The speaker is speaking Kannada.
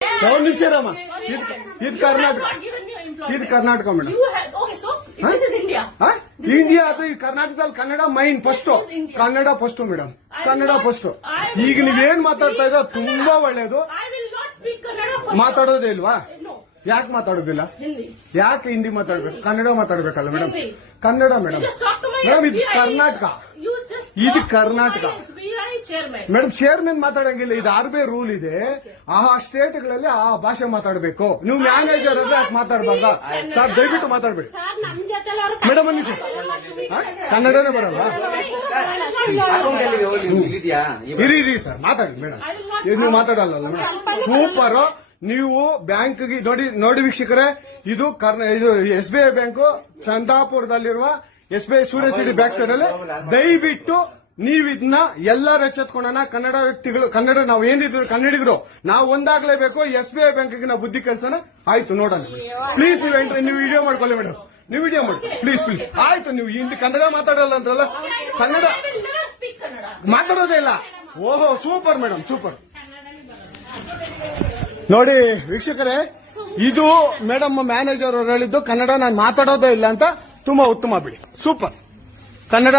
ಒಂದು ನಿಮಿಷ ರಾಮ, ಇದು ಕರ್ನಾಟಕ, ಇದು ಕರ್ನಾಟಕ ಮೇಡಮ್. ಇಂಡಿಯಾ ಅದು ಈ ಕರ್ನಾಟಕದಲ್ಲಿ Kannada main first, Kannada first madam, Kannada first. ಈಗ ನೀವೇನ್ ಮಾತಾಡ್ತಾ ಇರೋ ತುಂಬಾ ಒಳ್ಳೇದು. ಮಾತಾಡೋದೇ ಇಲ್ವಾ? ಯಾಕೆ ಮಾತಾಡೋದಿಲ್ಲ? ಯಾಕೆ ಹಿಂದಿ ಮಾತಾಡ್ಬೇಕು? ಕನ್ನಡ ಮಾತಾಡ್ಬೇಕಲ್ಲ ಮೇಡಮ್? ಕನ್ನಡ ಮೇಡಮ್. ಮೇಡಮ್ ಇದು ಕರ್ನಾಟಕ, ಇದು ಕರ್ನಾಟಕ ಮೇಡಮ್. ಚೇರ್ಮನ್ ಮಾತಾಡಂಗಿಲ್ಲ, ಇದು RBI ರೂಲ್ ಇದೆ. ಆ ಸ್ಟೇಟ್ಗಳಲ್ಲಿ ಆ ಭಾಷೆ ಮಾತಾಡಬೇಕು. ನೀವು ಮ್ಯಾನೇಜರ್ ಆದ್ರೆ ಯಾಕೆ ಮಾತಾಡ್ಬಾರ್ದ ಸರ್? ದಯವಿಟ್ಟು ಮಾತಾಡ್ಬೇಡಿ ಮೇಡಮ್. ಒಂದು ನಿಮಿಷ, ಕನ್ನಡನೇ ಬರಲ್ಲ? ಇರಿ ಸರ್, ಮಾತಾಡಿ ಮೇಡಮ್. ನೀವು ಮಾತಾಡಲ್ಲ ಮೇಡಮ್? ಸೂಪರ್. ನೀವು ಬ್ಯಾಂಕ್ಗೆ ನೋಡಿ ವೀಕ್ಷಕರೇ, ಇದು SBI ಬ್ಯಾಂಕ್ ಚಂದಾಪುರದಲ್ಲಿರುವ SBI ಸೂರ್ಯ ಸಿಟಿ ಬ್ಯಾಕ್ ಸೈಡ್ ಅಲ್ಲಿ. ದಯವಿಟ್ಟು ನೀವು ಇದನ್ನ ಎಲ್ಲರೂ ಎಚ್ಚೆತ್ಕೊಳ್ಳೋಣ. ಕನ್ನಡ ವ್ಯಕ್ತಿಗಳು, ಕನ್ನಡ ನಾವು ಏನಿದ್ರು ಕನ್ನಡಿಗರು, ನಾವು ಒಂದಾಗ್ಲೇಬೇಕು. SBI ಬ್ಯಾಂಕ್ಗೆ ನಾವು ಬುದ್ಧಿ ಕಲ್ಸೋಣ. ಆಯ್ತು, ನೋಡೋಣ ಪ್ಲೀಸ್. ನೀವು ವಿಡಿಯೋ ಮಾಡ್ಕೊಳ್ಳಿ ಮೇಡಮ್, ನೀವು ವಿಡಿಯೋ ಮಾಡಿ ಪ್ಲೀಸ್ ಪ್ಲೀಸ್. ಆಯ್ತು, ನೀವು ಹಿಂದಿ ಕನ್ನಡ ಮಾತಾಡಲ್ಲ ಅಂದ್ರಲ್ಲ? ಕನ್ನಡ ಮಾತಾಡೋದೇ ಇಲ್ಲ. ಓಹೋ, ಸೂಪರ್ ಮೇಡಮ್, ಸೂಪರ್. ನೋಡಿ ವೀಕ್ಷಕರೇ, ಇದು ಮೇಡಮ್ ಮ್ಯಾನೇಜರ್ ಅವರು ಹೇಳಿದ್ದು ಕನ್ನಡ ನಾನು ಮಾತಾಡೋದೇ ಇಲ್ಲ ಅಂತ. ತುಂಬಾ ಉತ್ತಮ ಬಿಡಿ, ಸೂಪರ್. ಕನ್ನಡ